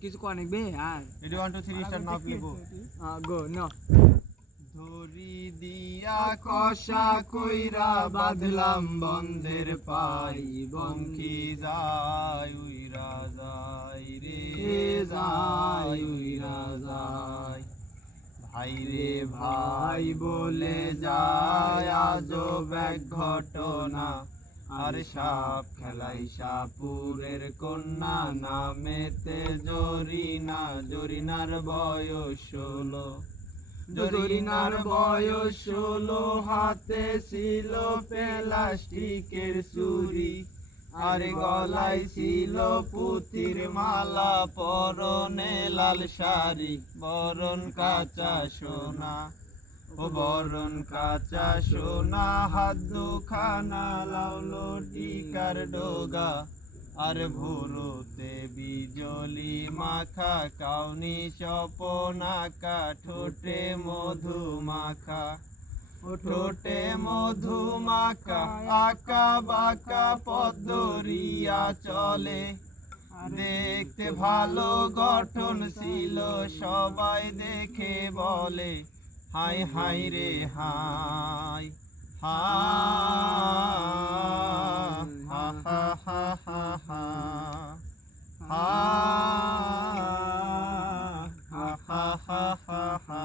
কিছু অনেক বে আর রেডি 1 2 3 স্টার্ট নাও প্লে গো গো নো ধরি দিয়া কষা কইরা বাঁধলাম বন্ধের পাই বংখী যায় উইরা যায় রে যায় উইরা যায় ভাই রে ভাই বলে যায় আজব এক ঘটনা আর সাপ খেলাই সাপুরের কন্যা নামেতে জরিনা জরিনার বয়স 16 জরিনার বয়স 16 হাতে ছিল প্লাস্টিকের ছুরি আর গলায় ছিল পুতির মালা পরনে লাল শাড়ি বরণ কাঁচা সোনা ও বরণ কাঁচা সোনা হাত দুখানা লাউলো টিকার ডোগা আর ভোরতে বিজলি মাখা কাউনি চপনাকা ঠোঁটে মধু মাখা ঠোঁটে মধু মাখা আঁকা বাঁকা পদ্মরিয়া চলে দেখতে ভালো গঠন ছিল সবাই দেখে বলে হাই হাই রে হাই হা হা হা হা হা হা হা হা হা হা হা হা